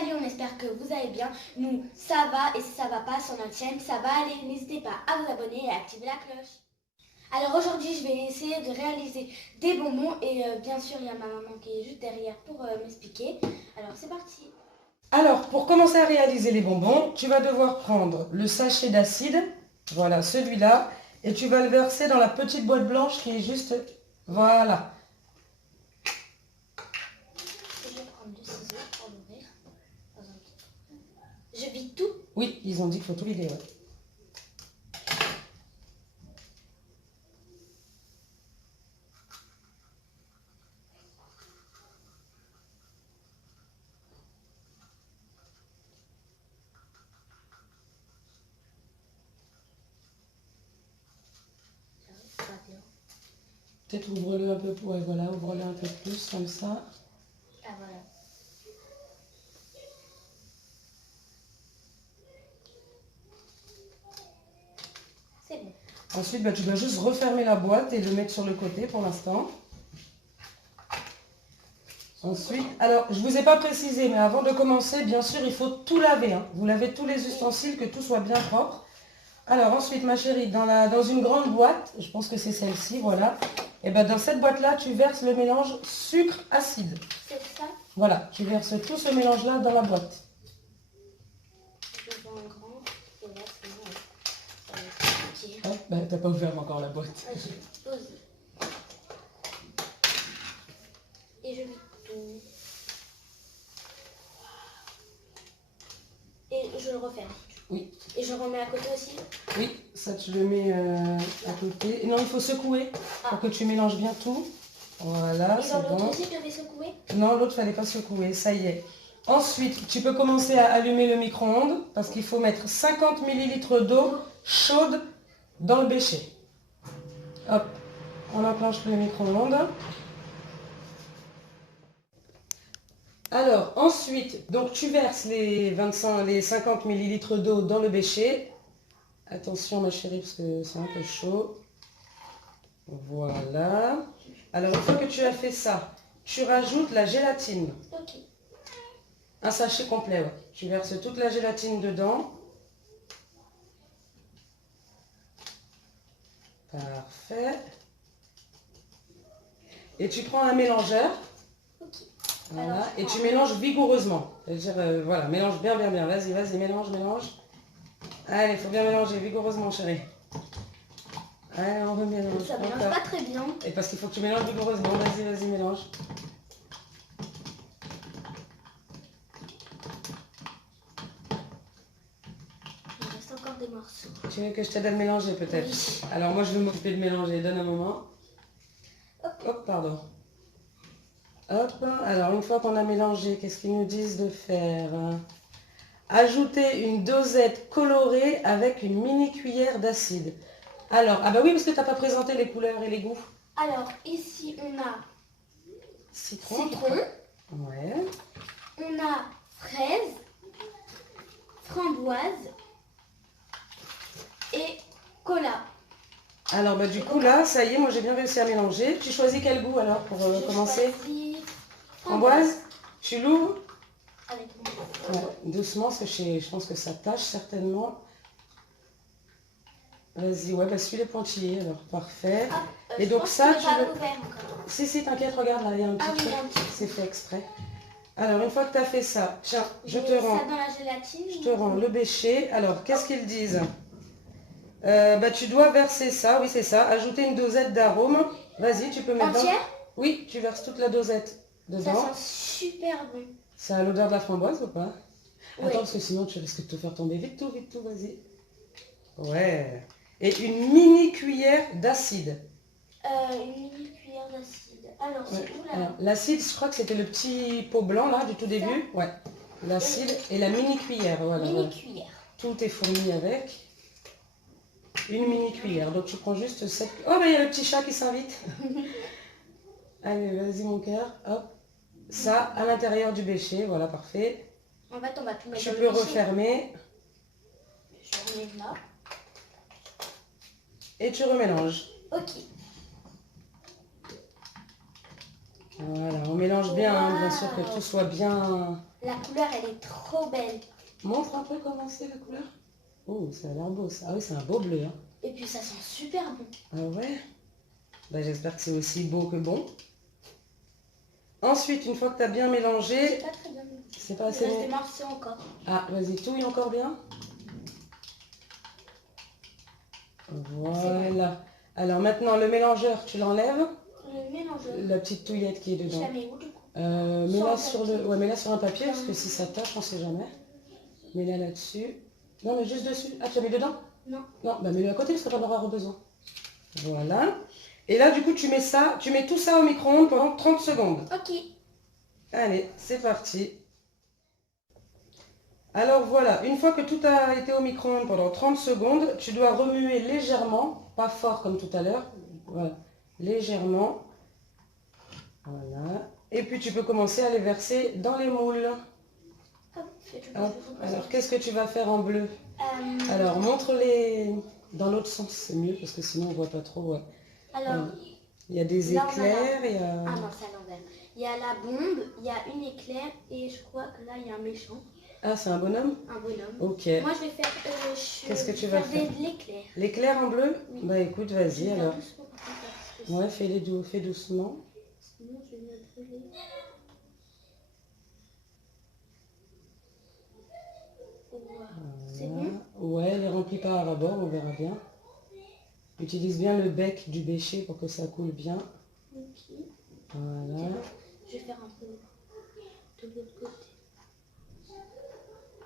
Salut, on espère que vous allez bien. Nous, ça va, et si ça va pas sur notre chaîne, ça va aller. N'hésitez pas à vous abonner et à activer la cloche. Alors aujourd'hui, je vais essayer de réaliser des bonbons et bien sûr, il y a ma maman qui est juste derrière pour m'expliquer. Alors c'est parti. Alors, pour commencer à réaliser les bonbons, tu vas devoir prendre le sachet d'acide, voilà celui-là, et tu vas le verser dans la petite boîte blanche qui est juste, voilà. Je vais prendre du ciseau pour l'ouvrir. Je vide tout. Oui, ils ont dit qu'il faut tout vider, ouais. Peut-être ouvre-le un peu, ouais, voilà, ouvre-le un peu plus, comme ça. Ah voilà. C'est bon. Ensuite, bah, tu dois juste refermer la boîte et le mettre sur le côté pour l'instant. Ensuite, alors, je ne vous ai pas précisé, mais avant de commencer, bien sûr, il faut tout laver, hein. Vous lavez tous les ustensiles, que tout soit bien propre. Alors, ensuite, ma chérie, dans une grande boîte, je pense que c'est celle-ci, voilà. Et bien, dans cette boîte-là, tu verses le mélange sucre-acide. C'est ça. Voilà, tu verses tout ce mélange-là dans la boîte. Je prends un grand. Et là, c'est bon. Ça va être petit. Hop, ben, t'as pas ouvert encore la boîte. Ah, je pose. Et je vide tout. Et je le referme. Oui. Et je remets à côté aussi. Oui, ça tu le mets à côté. Et non, il faut secouer pour que tu mélanges bien tout. Voilà, Et c'est dans l'autre bon. aussi, je devais secouer. Non, l'autre, fallait pas secouer, ça y est. Ensuite, tu peux commencer à allumer le micro-ondes parce qu'il faut mettre 50 ml d'eau chaude dans le bécher. Hop, on enclenche le micro-ondes. Alors, ensuite, donc tu verses les 50 ml d'eau dans le bécher. Attention ma chérie parce que c'est un peu chaud. Voilà. Alors, une fois que tu as fait ça, tu rajoutes la gélatine. Ok. Un sachet complet, ouais. Tu verses toute la gélatine dedans. Parfait. Et tu prends un mélangeur. Ok. Voilà. Alors, Et tu mélanges vigoureusement. C'est-à-dire, voilà, mélange bien, bien, bien. Vas-y, vas-y, mélange, mélange. Allez, il faut bien mélanger vigoureusement, chérie. Allez, on remélange. Ça mélange pas très bien. Et parce qu'il faut que tu mélanges vigoureusement. Vas-y, vas-y, mélange. Il reste encore des morceaux. Tu veux que je t'aide à le mélanger peut-être? Oui. Alors moi je vais m'occuper de mélanger. Donne un moment. Hop. Hop, pardon. Hop. Alors une fois qu'on a mélangé, qu'est-ce qu'ils nous disent de faire? Ajouter une dosette colorée avec une mini cuillère d'acide. Alors, ah bah oui, parce que tu n'as pas présenté les couleurs et les goûts. Alors, ici, on a Citron. Ouais. On a fraise, framboise et cola. Alors bah du coup là, ça y est, moi j'ai bien réussi à mélanger. Tu choisis quel goût alors pour commencer? Framboise. Tu l'ouvres? Avec mon... Ouais, doucement, parce que je pense que ça tâche certainement. Vas-y, ouais, bah suis les pointillés, alors parfait. Ah, et donc ça, tu veux... Ouvert encore. Si, t'inquiète, regarde là, il y a un petit Ah oui, truc. il y a un petit C'est fait exprès. Alors, une fois que tu as fait ça, tiens, je te mets rends, ça dans la gélatine. je te rends le bécher. Alors, qu'est-ce qu'ils disent? Bah, tu dois verser ça, oui, c'est ça. Ajouter une dosette d'arôme. Vas-y, tu peux mettre Entière? Oui, tu verses toute la dosette dedans. Ça sent super bon. Ça a l'odeur de la framboise ou pas? Oui. Attends, parce que sinon tu risques de te faire tomber. Vite tout, vas-y. Ouais. Et une mini cuillère d'acide. Une mini cuillère d'acide. Alors, c'est où là? L'acide, je crois que c'était le petit pot blanc là du tout début. Ouais. L'acide et la mini cuillère. Voilà, Mini voilà. cuillère. Tout est fourni avec. Une mini cuillère. Donc tu prends juste cette... Oh, bah il y a le petit chat qui s'invite. Allez, vas-y mon cœur. Hop. Ça à l'intérieur du bécher. Voilà, parfait. En fait, on va tout mettre Tu dans peux le bécher. refermer. Je remets là. Et tu remélanges. Ok. Voilà, on mélange bien, hein, bien sûr que tout soit bien La couleur, elle est trop belle. Montre un peu comment c'est la couleur. Oh, ça a l'air beau ça. Ah oui, c'est un beau bleu. Hein. Et puis ça sent super bon. Ah ouais. Bah, j'espère que c'est aussi beau que bon. Ensuite, une fois que tu as bien C'est mélangé, pas très bien. c'est pas Il assez reste bon. des morceaux encore. Ah, vas-y, touille encore bien. Voilà. Alors maintenant, le mélangeur, tu l'enlèves. Le mélangeur. La petite touillette qui est Je dedans. la mets où du coup? Mets-la Sur sur un ouais, mets-la sur un papier, parce que si ça tâche, on sait jamais. Mets-la là-dessus. Non, mais juste dessus. Ah, tu as mis dedans? Non. Non, bah mets-le à côté, parce que tu en auras besoin. Voilà. Et là, du coup, tu mets tout ça au micro-ondes pendant 30 secondes. Ok. Allez, c'est parti. Alors voilà, une fois que tout a été au micro-ondes pendant 30 secondes, tu dois remuer légèrement, pas fort comme tout à l'heure. Voilà, légèrement. Voilà. Et puis tu peux commencer à les verser dans les moules. Hop, Hop. Alors qu'est-ce que tu vas faire en bleu? Euh, Alors montre-les dans l'autre sens, c'est mieux parce que sinon on voit pas trop. Ouais. alors, Il y a des là, on a éclairs, il y a... ah non, c'est à l'envers. Il y a la bombe, il y a une éclair et je crois que là, il y a un méchant, Ah, c'est un bonhomme? un bonhomme. Ok. Moi, je vais faire, Qu'est-ce que tu vas faire? de l'éclair. L'éclair en bleu? Oui. Bah écoute, Je vas-y vais faire alors. doucement par contre, parce que Ouais, fais doucement. sinon, je vais me brûler. Voilà. C'est bon? Ouais, elle est remplie par à bord, on verra bien. Utilise bien le bec du bêcher pour que ça coule bien. Ok. Voilà. Je vais faire un peu de l'autre côté.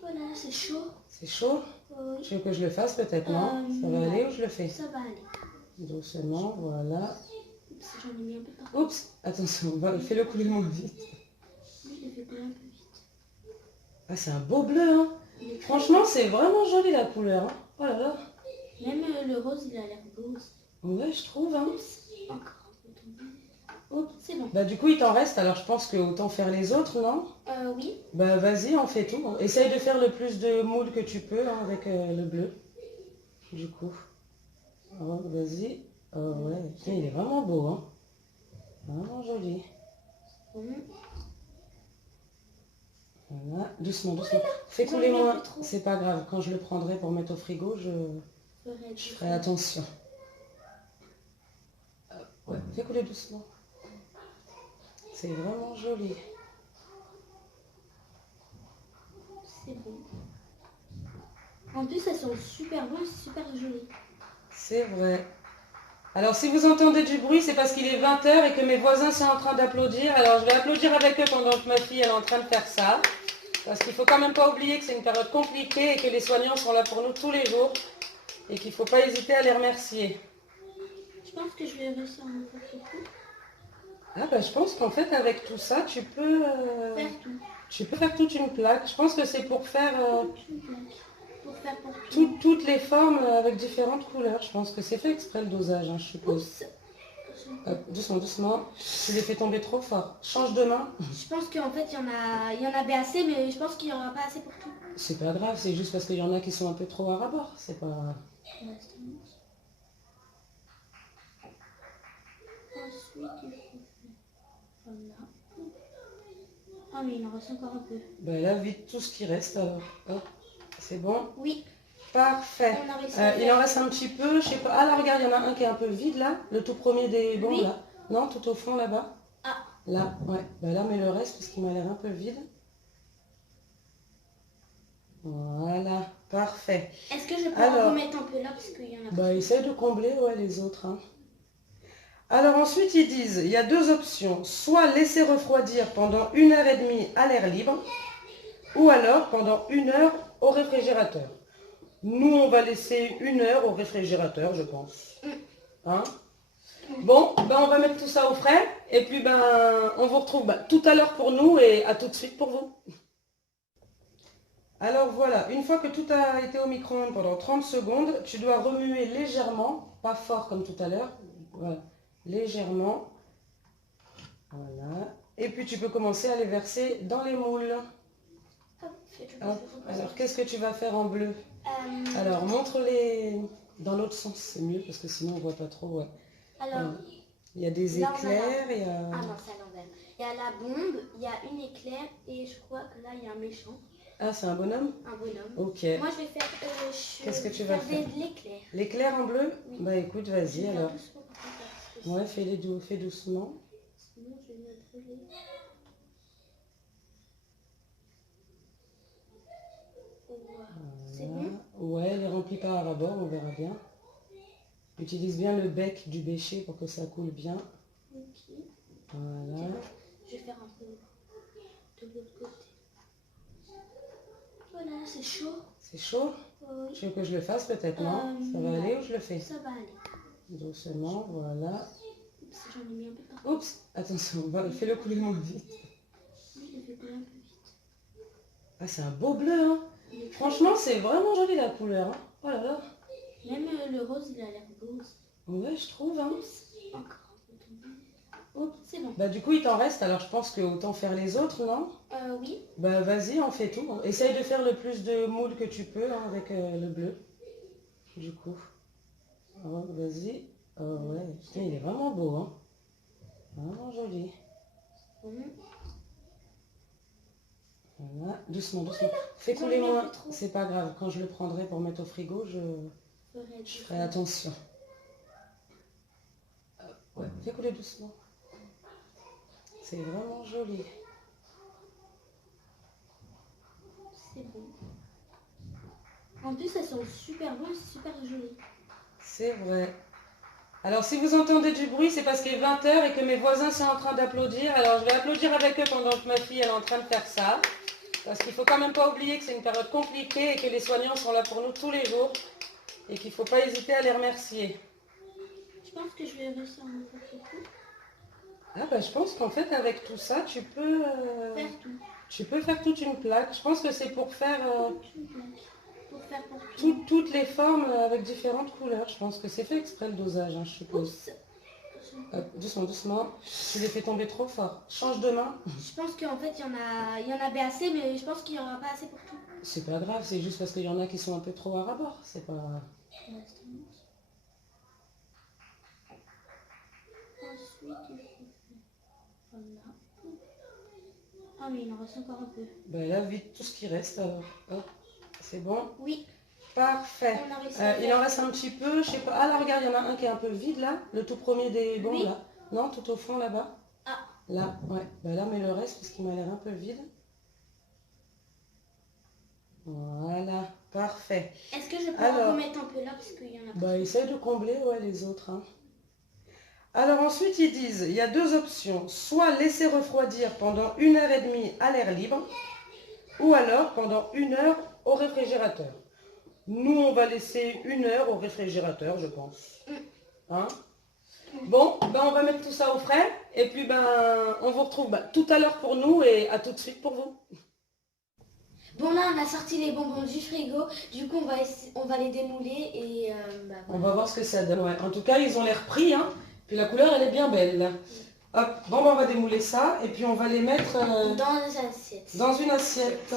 Voilà, c'est chaud. C'est chaud? Oui. Tu veux que je le fasse peut-être, non? Ça va aller ou je le fais? Ça va aller. Doucement, voilà. Oups, j'en ai mis un peu partout. Oups, attention, fais-le couler moins vite. Je l'ai fait couler un peu vite. Ah, c'est un beau bleu, hein? Il est très Franchement, c'est vraiment joli la couleur. Hein. Oh là là. Même le rose, il a l'air beau aussi. Ouais, je trouve, hein. Encore un peu tombé. Oups. C'est bon. Bah du coup, il t'en reste, alors je pense que autant faire les autres, non? Oui. Bah vas-y, on fait tout. Essaye de faire le plus de moules que tu peux hein, avec le bleu. Du coup. Oh, vas-y. Oh, ouais, tiens, il est vraiment beau, hein. Vraiment joli. Bon. Voilà, doucement, doucement. Fais j'en couler ai mis un moins, peu trop. c'est pas grave. Quand je le prendrai pour mettre au frigo, je ferai attention. Ouais, fais couler doucement. C'est vraiment joli. C'est bon. En plus, ça sent super bon, c'est super joli. C'est vrai. Alors, si vous entendez du bruit, c'est parce qu'il est 20 h et que mes voisins sont en train d'applaudir. Alors, je vais applaudir avec eux pendant que ma fille elle est en train de faire ça. Parce qu'il ne faut quand même pas oublier que c'est une période compliquée et que les soignants sont là pour nous tous les jours. Et qu'il ne faut pas hésiter à les remercier. Je pense que je vais réussir à en faire beaucoup. Ah bah je pense qu'en fait avec tout ça, tu peux Faire tout. faire toute une plaque. Je pense que c'est pour faire Une plaque. Pour faire pour tout. toutes les formes avec différentes couleurs. Je pense que c'est fait exprès le dosage, hein, je suppose. Oups. Hop, doucement, doucement. Tu les fais tomber trop fort. Change de main. Je pense qu'en fait, il y en avait assez, mais je pense qu'il n'y en aura pas assez pour tout. C'est pas grave, c'est juste parce qu'il y en a qui sont un peu trop à rabord. C'est pas... Ensuite, il faut faire... Voilà. Ah, mais il en reste encore un peu. Ben là, vite tout ce qui reste alors. Hop, c'est bon. Oui. Parfait. On a réussi à Il faire. en reste un petit peu, je sais pas. Ah là, regarde, il y en a un qui est un peu vide là. Le tout premier des bons Oui. là. Non, tout au fond là-bas. Ah. Là, ouais. Ben là, mets le reste parce qu'il m'a l'air un peu vide. Voilà, parfait. Est-ce que je peux Alors, en remettre un peu là parce qu'il y en a bah, essaye de combler ouais, les autres. Hein. Alors ensuite, ils disent, il y a deux options. Soit laisser refroidir pendant 1 h 30 à l'air libre, ou alors pendant 1 heure au réfrigérateur. Nous, on va laisser 1 heure au réfrigérateur, je pense. Hein? Bon, ben, on va mettre tout ça au frais, et puis ben, on vous retrouve tout à l'heure pour nous, et à tout de suite pour vous. Alors voilà, une fois que tout a été au micro-ondes pendant 30 secondes, tu dois remuer légèrement, pas fort comme tout à l'heure, voilà, légèrement, voilà, et puis tu peux commencer à les verser dans les moules. Hop. Alors qu'est-ce que tu vas faire en bleu? Alors montre-les dans l'autre sens, c'est mieux parce que sinon on voit pas trop. Ouais. Alors, il y a des là, éclairs, il y a... Ah non, c'est à l'envers. Il y a la bombe, il y a une éclair et je crois que là il y a un méchant, Ah, c'est un bonhomme? un bonhomme. Ok. Moi je vais faire, Qu'est-ce que tu vas faire? de l'éclair. L'éclair en bleu? Oui. Bah écoute, Je vas-y vais faire alors. doucement pour faire parce que Ouais, fais doucement. sinon je vais me brûler. Wow. C'est bon? Ouais, elle est remplie par rabord, on verra bien. Utilise bien le bec du bêcher pour que ça coule bien. Ok. Voilà. Je vais faire un peu de l'autre côté. Voilà, c'est chaud. C'est chaud? Oui. Tu veux que je le fasse peut-être, non? Ça va aller ou je le fais? Ça va aller. Doucement, voilà. Oups, j'en ai mis un peu partout. Oups, attention, fais-le couler moins vite. Oui, je l'ai fait couler un peu vite. Ah, c'est un beau bleu, hein. Franchement, c'est vraiment joli la couleur. Hein. Oh là là. Même le rose, il a l'air beau aussi. Ouais, je trouve. Hein. Encore un peu tombé. Oh, c'est bon. Bah du coup, il t'en reste, alors je pense que autant faire les autres, non? Oui. Bah vas-y, on fait tout. Essaye de faire le plus de moules que tu peux hein, avec le bleu. Du coup. Oh, vas-y. Oh, ouais, putain, il est vraiment beau. Hein. Vraiment joli. Voilà, doucement, doucement. Fais couler moins, c'est pas grave. Quand je le prendrai pour mettre au frigo, je ferai attention. Ouais, fais couler doucement. C'est vraiment joli. C'est bon. En plus, elles sont super bonnes, super jolies. C'est vrai. Alors, si vous entendez du bruit, c'est parce qu'il est 20 h et que mes voisins sont en train d'applaudir. Alors, je vais applaudir avec eux pendant que ma fille elle est en train de faire ça. Parce qu'il ne faut quand même pas oublier que c'est une période compliquée et que les soignants sont là pour nous tous les jours. Et qu'il ne faut pas hésiter à les remercier. Je pense que je vais réussir à en faire tout. Ah bah je pense qu'en fait avec tout ça, tu peux Faire tout. Tu peux faire toute une plaque. Je pense que c'est pour faire, Pour faire pour tout. toutes les formes avec différentes couleurs. Je pense que c'est fait exprès le dosage, hein, je suppose. Doucement, doucement. Tu les fais tomber trop fort. Change de main. Je pense qu'en fait, il y en avait assez, mais je pense qu'il n'y aura pas assez pour tout. C'est pas grave, c'est juste parce qu'il y en a qui sont un peu trop à rabord. C'est pas... Ensuite, il faut faire... Voilà. Ah, mais il en reste encore un peu. Ben là, vite tout ce qui reste. Alors. Hop. C'est bon? Oui. Parfait. Il en reste un petit peu, je sais pas. Ah là, regarde, il y en a un qui est un peu vide là. Le tout premier des bons là. Non, tout au fond là-bas. Ah. Là, ouais. Ben là, mets le reste parce qu'il m'a l'air un peu vide. Voilà, parfait. Est-ce que je peux en remettre un peu là parce qu'il y en a pas? Bah, essaye de combler ouais, les autres. Hein. Alors ensuite, ils disent, il y a deux options. Soit laisser refroidir pendant 1h30 à l'air libre, ou alors pendant 1 heure au réfrigérateur. Nous, on va laisser 1 heure au réfrigérateur, je pense. Hein? Bon, ben on va mettre tout ça au frais. Et puis, ben, on vous retrouve tout à l'heure pour nous et à tout de suite pour vous. Bon, là, on a sorti les bonbons du frigo. Du coup, on va les démouler et... voilà. On va voir ce que ça donne. Ouais. En tout cas, ils ont l'air pris. Hein. Puis la couleur, elle est bien belle. Hop. Bon, ben, on va démouler ça. Et puis, on va les mettre... dans une assiette. Dans une assiette.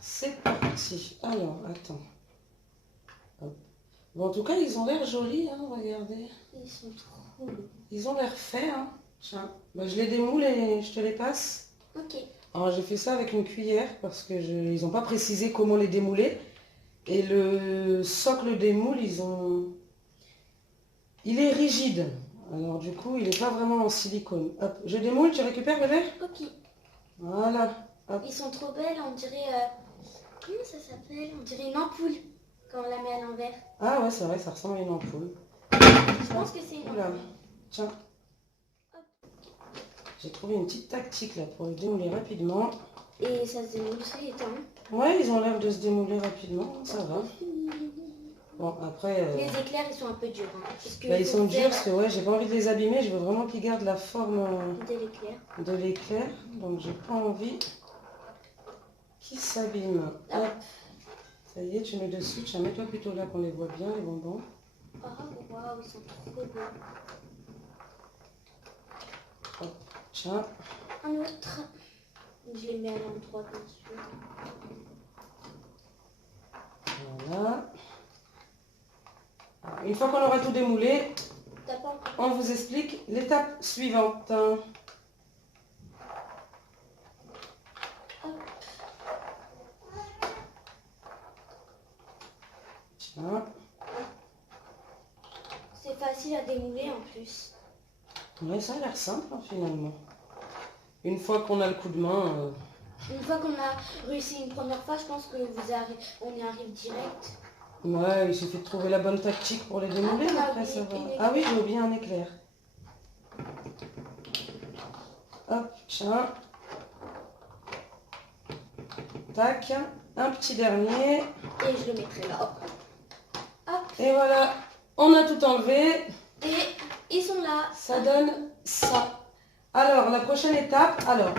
C'est parti. Alors, attends. Hop. Bon, en tout cas, ils ont l'air jolis. Hein, regardez. Ils sont trop beaux. Ils ont l'air faits. Hein. Tiens. Ben, je les démoule et je te les passe. Ok. Alors j'ai fait ça avec une cuillère parce que ils n'ont pas précisé comment les démouler. Et le socle des moules, il est rigide. Alors du coup, il n'est pas vraiment en silicone. Hop, je démoule, tu récupères bébé? Ok. Voilà. Hop. Ils sont trop belles, on dirait... comment ça s'appelle? On dirait une ampoule quand on la met à l'envers. Ah ouais, c'est vrai, ça ressemble à une ampoule. Je pense que c'est une ampoule. Tiens. J'ai trouvé une petite tactique là pour les démouler rapidement. Et ça se démoule vite, hein? Ouais, ils ont l'air de se démouler rapidement, ça va. Bon, après... Les éclairs, ils sont un peu durs. Hein, ils sont durs parce que ouais, j'ai pas envie de les abîmer. Je veux vraiment qu'ils gardent la forme de l'éclair. Donc j'ai pas envie qu'ils s'abîment. Hop. Ça y est, tu mets dessus. Tiens, mets-toi plutôt là qu'on les voit bien, les bonbons. Oh, waouh, ils sont trop beaux. Hop. Tiens. Un autre. Je les mets à l'endroit, bien sûr. Voilà. Alors, une fois qu'on aura tout démoulé, on vous explique l'étape suivante. Tiens. C'est facile à démouler en plus. Ouais, ça a l'air simple hein, finalement. Une fois qu'on a le coup de main... Une fois qu'on a réussi une première fois, je pense que on y arrive direct. Ouais, il suffit de trouver la bonne tactique pour les démouler. Ah, Après, oui, ça va. et Ah oui, j'ai oublié un éclair. Hop, tiens. Tac. Un petit dernier. Et je le mettrai là. Hop. Hop. Et voilà. On a tout enlevé. Et ils sont là. Ça donne ça. Alors, la prochaine étape. Alors,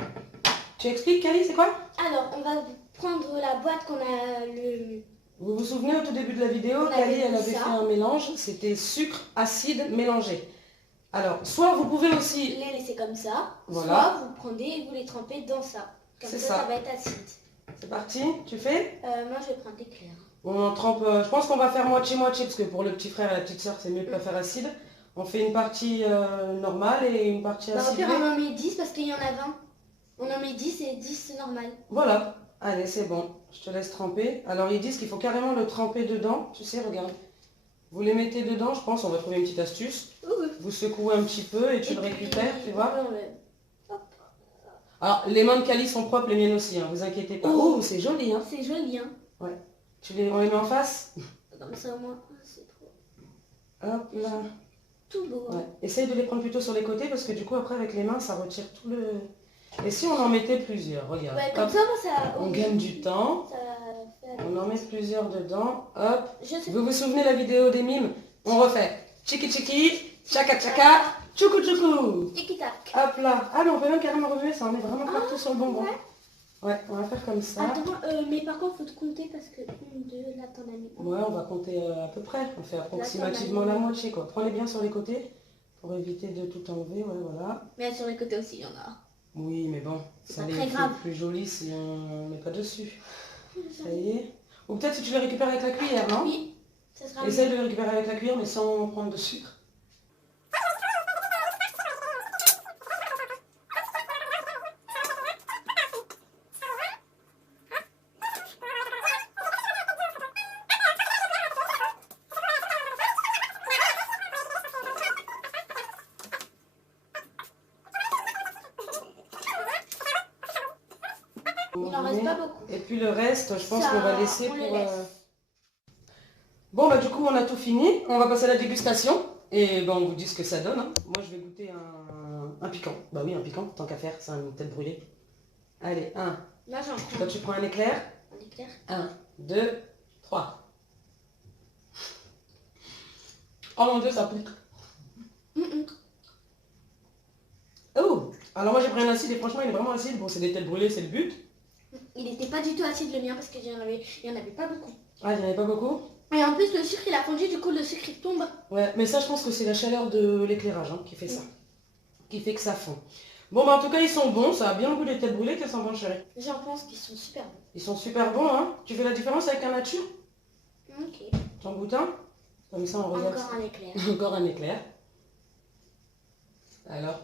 tu expliques, Kali, c'est quoi? Alors, on va prendre la boîte qu'on a le... Vous vous souvenez au tout début de la vidéo, On Kali, avait elle mis avait ça. fait un mélange. C'était sucre, acide mélangé. Alors, soit vous pouvez aussi... les laisser comme ça. Voilà. Soit vous prenez et vous les trempez dans ça. Comme C'est ça, ça. ça va être acide. C'est parti, tu fais? Moi, je vais prendre l'éclair. On trempe, je pense qu'on va faire moitié-moitié, parce que pour le petit frère et la petite soeur, c'est mieux de pas faire acide. On fait une partie normale et une partie Au acidulée. pire, on en met 10 parce qu'il y en a 20. On en met 10 et 10 c'est normal. Voilà, allez, c'est bon. Je te laisse tremper. Alors, ils disent qu'il faut carrément le tremper dedans. Tu sais, regarde. Vous les mettez dedans, je pense, on va trouver une petite astuce. Vous secouez un petit peu et tu le récupères, tu vois. Hop. Alors, les mains de Kali sont propres, les miennes aussi, hein, vous inquiétez pas. Oh, c'est joli, hein. C'est joli, hein. Ouais. On les met en face. Comme ça, au moins, c'est trop... Hop là. Tout beau. Hein. Ouais. Essaye de les prendre plutôt sur les côtés parce que du coup, après, avec les mains, ça retire tout le... Et si on en mettait plusieurs, regarde. Ouais, comme Hop. ça, moi, ça... On gagne du temps. Ça fait... On en met plusieurs dedans. Hop. Je sais Vous vous souvenez la vidéo des mimes? On refait. Chiki chiki, chaka chaka, choukou choukou. Tiki-tac. Hop là. Ah mais on peut même carrément remuer ça, on met vraiment partout sur le bonbon. Ouais. Ouais, on va faire comme ça. Attends, mais par contre, faut te compter parce que 1, 2, là, t'en as mis un. Ouais, on va compter à peu près. On fait approximativement la moitié quoi. Prends-les bien sur les côtés pour éviter de tout enlever. Ouais, voilà. Mais sur les côtés aussi, il y en a. Oui, mais bon, ça pas les très fait grave. plus joli si on met pas dessus. Ça y est. Ou peut-être si tu les récupères avec la cuillère, non? Oui, ça sera Essaye de les récupérer avec la cuillère mais sans prendre de sucre. Il n'en reste pas beaucoup. Et puis le reste, je pense Ça, qu'on va laisser on pour... le laisse. Bon, bah du coup, on a tout fini. On va passer à la dégustation. Et ben, on vous dit ce que ça donne. Hein. Moi, je vais goûter un piquant. Bah oui, un piquant, tant qu'à faire, c'est une tête brûlée. Allez, un. Là, j'en prends Toi, tu prends un éclair. un éclair. 1, 2, 3. Oh mon Dieu, ça pique. Oh, alors moi j'ai pris un acide et franchement il est vraiment acide. Bon, c'est des têtes brûlées, c'est le but. Il n'était pas du tout acide le mien parce qu'il n'y en avait pas beaucoup. Ah, il n'y en avait pas beaucoup. Et en plus, le sucre il a fondu, du coup, le sucre il tombe. Ouais, mais ça je pense que c'est la chaleur de l'éclairage hein, qui fait ça. Qui fait que ça fond. Bon, bah en tout cas ils sont bons, ça a bien le goût des têtes brûlées. Qu'elles sont bonnes, chérie? J'en pense qu'ils sont super bons. Ils sont super bons, hein. Tu fais la différence avec un nature? Ok. T'en goûtes un? Comme ça on regarde. Encore un éclair. Encore un éclair. Alors,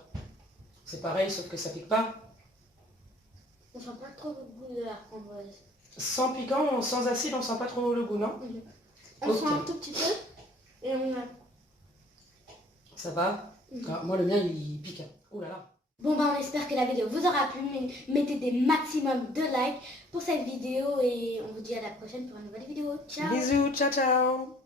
c'est pareil sauf que ça pique pas. On sent pas trop le goût de la framboise. Sans piquant, sans acide, on sent pas trop le goût, non? On Ok. sent un tout petit peu. Et on a... Ça va? Ah, moi le mien il pique. Hein. Oh là là. Bon bah on espère que la vidéo vous aura plu, mettez des maximum de likes pour cette vidéo et on vous dit à la prochaine pour une nouvelle vidéo. Ciao! Bisous, ciao ciao.